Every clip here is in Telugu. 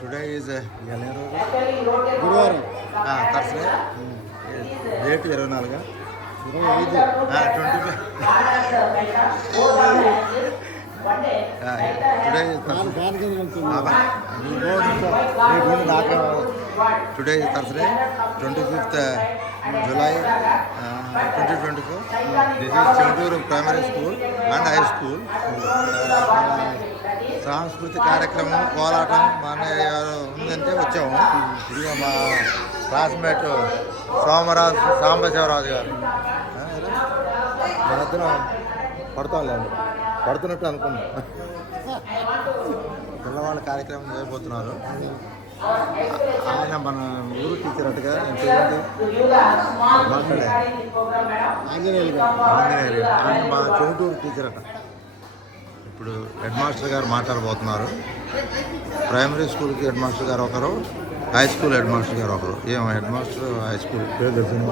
టుడే ఈజ్ గురువారం Thursday date 24 25 today Thursday 25th July 2024. This is Chemturu Primary School and High School. సాంస్కృతిక కార్యక్రమం కోలాటం మా అన్నయ్య గారు ఉందంటే వచ్చాము. ఇదిగో మా క్లాస్మేట్ సోమరాజు సాంబశివరాజు గారు. మనిద్దరం పడతాంలేండి, పడుతున్నట్టు అనుకున్నాం. పిల్లవాళ్ళ కార్యక్రమం చేయబోతున్నారు. ఆయన మన ఊరు టీచర్ అట్టుగా ఏంటి మాట్లాడే ఆంజనేయులు ఆయన మా చెవుటూరు టీచర్ అట. ఇప్పుడు హెడ్ మాస్టర్ గారు మాట్లాడబోతున్నారు. ప్రైమరీ స్కూల్కి హెడ్ మాస్టర్ గారు ఒకరు, హై స్కూల్ హెడ్ మాస్టర్ గారు ఒకరు. ఏం హెడ్ మాస్టర్ హై స్కూల్ పేరు తెలిసింది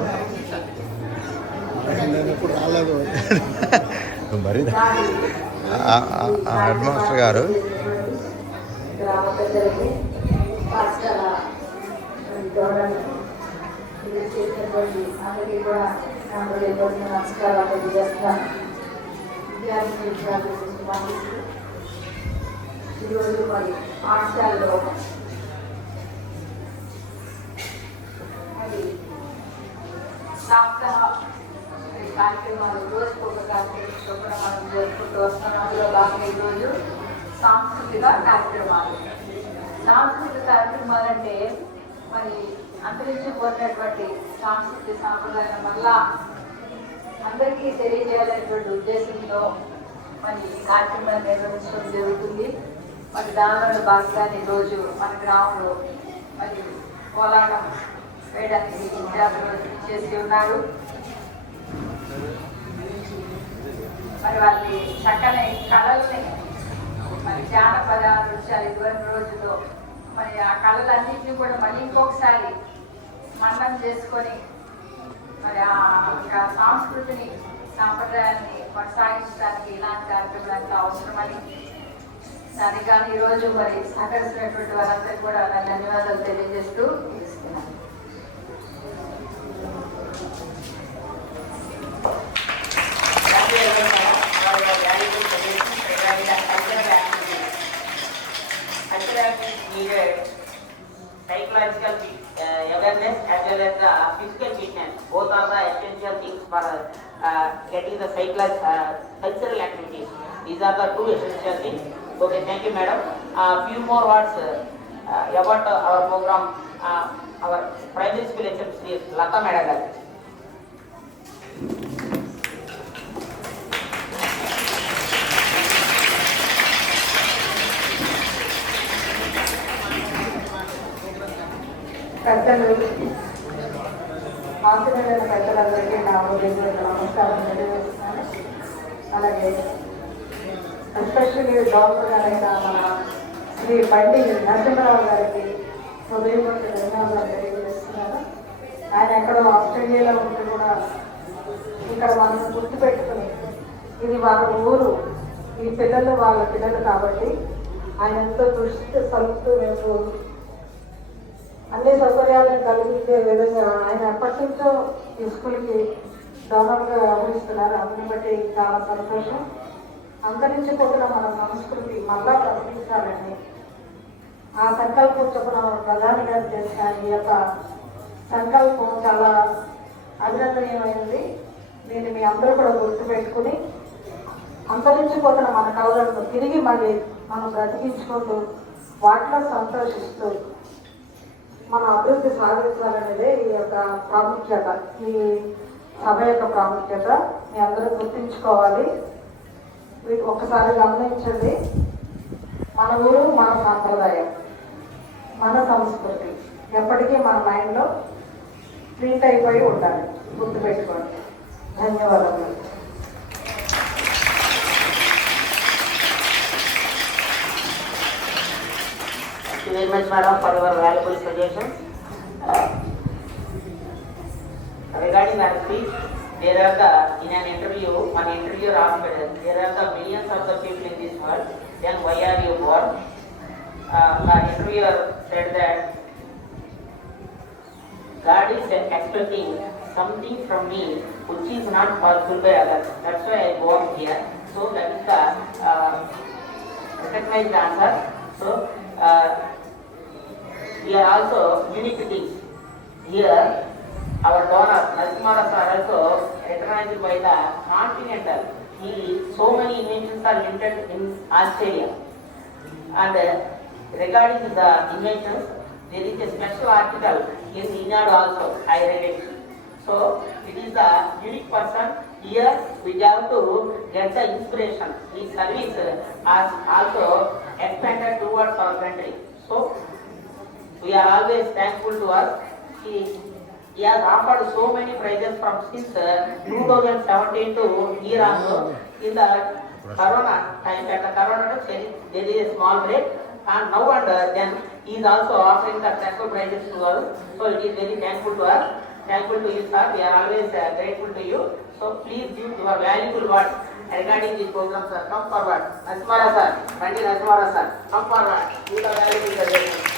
రాలేదు మరి హెడ్ మాస్టర్ గారు ఈరోజు మరి పాఠశాలలో మరి సప్తాహ కార్యక్రమాలు రోజుకొక కార్యక్రమం కూడా మనం జరుపుకుంటూ వస్తున్నాం. అందులో భాగంగా ఈరోజు సాంస్కృతిక కార్యక్రమాలు. సాంస్కృతిక కార్యక్రమాలు అంటే మరి అంతరించిపోయినటువంటి సాంస్కృతిక సాంప్రదాయం వల్ల అందరికీ తెలియజేయాలనేటువంటి ఉద్దేశంతో మరి కార్యక్రమాలు నిర్వహించడం జరుగుతుంది. మరి దానిలో భాగంగానే ఈరోజు మన గ్రామంలో మరి కోలాటం వేయడానికి విద్యార్థులు చేసి ఉన్నారు. మరి వాళ్ళకి చక్కని కళల్ని మరి జానపద నృత్యాలు ఇటువంటి రోజుల్లో మరి ఆ కళలన్నింటినీ కూడా మళ్ళీ ఇంకొకసారి మననం చేసుకొని మరి ఆ సంస్కృతిని సాంప్రదాయాన్ని కొనసాగించడానికి ఇలాంటి కార్యక్రమాలు అవసరమని దానికి కానీ ఈరోజు మరి సహకరిస్తున్నటువంటి వారందరికీ కూడా నా ధన్యవాదాలు తెలియజేస్తూ ముగిస్తున్నాను. Psychological awareness as well as the physical fitness, both are the essential things for getting the cultural activities. These are the two essential things. Okay, thank you, madam. Few more words about our program. Our primary school HM is Lata Madam. పెద్దలు ఆశీర్వైన పెద్దలందరికీ నా ఉదయం నమస్కారం తెలియజేస్తున్నాను. అలాగే ఎస్పెషల్లీ డాక్టర్ గారైన మన శ్రీ బండి నరసింహరావు గారికి హృదయపూర్వక ధన్యవాదాలు తెలియజేస్తున్నాను. ఆయన ఎక్కడో ఆస్ట్రేలియాలో ఉంటే కూడా ఇక్కడ మనం గుర్తుపెట్టుకుని ఇది వాళ్ళ ఊరు, ఈ పిల్లలు వాళ్ళ పిల్లలు కాబట్టి ఆయన ఎంతో దృష్టి సలుపుతూ మేము అన్ని సౌకర్యాలను కలిగించే విధంగా ఆయన ఎప్పటి నుంచో ఈ స్కూల్కి డెవలప్గా వ్యవహరిస్తున్నారు. అందుని బట్టి చాలా సంతోషం. అంతరించిపోతున్న మన సంస్కృతి మళ్ళా ప్రకటించాలని ఆ సంకల్పం చొప్పున ప్రధాని గారు చేసిన ఈ యొక్క సంకల్పం చాలా అభినందనీయమైనది. దీన్ని మీ అందరూ కూడా గుర్తుపెట్టుకుని అంతరించిపోతున్న మన కళలను తిరిగి మళ్ళీ మనం బ్రతికించుకుంటూ వాటిలో సంతోషిస్తూ మన అభివృద్ధి సాధించాలనేదే ఈ యొక్క ప్రాముఖ్యత, ఈ సభ యొక్క ప్రాముఖ్యత మీ అందరూ గుర్తించుకోవాలి. వీటి ఒక్కసారి గమనించండి. మన ఊరు, మన సాంప్రదాయం, మన సంస్కృతి ఎప్పటికీ మన మైండ్లో ప్రింట్ అయిపోయి ఉండాలి. గుర్తుపెట్టుకోండి. ధన్యవాదాలు. Thank you very much, madam, for your valuable suggestions. Regarding that speech, there are in an interviewer asked, there are the millions of the people in this world, then why are you born? the interviewer said that God is expecting something from me which is not possible by others. That's why I go up here. So that is the recognized answer. So we are also unique things. Here, our donor, Narasimha sir, also recognized by the Continental. So many inventions are limited in Australia. And regarding the inventions, there is a special article in INAD also, I read it. So, it is a unique person. Here, we have to get the inspiration. His service has also expanded towards our country. So, we are always thankful to us. He has offered so many prizes from since 2017 to here also. In the Corona time, at the Corona time, there is a small break. And now and then he is also offering the special prizes to us. So it is very thankful to us. Thankful to you, sir. We are always grateful to you. So please give your valuable words regarding this program, sir. Come forward. Narasimha sir, Pandit Narasimha sir, come forward. Give the valuable suggestions.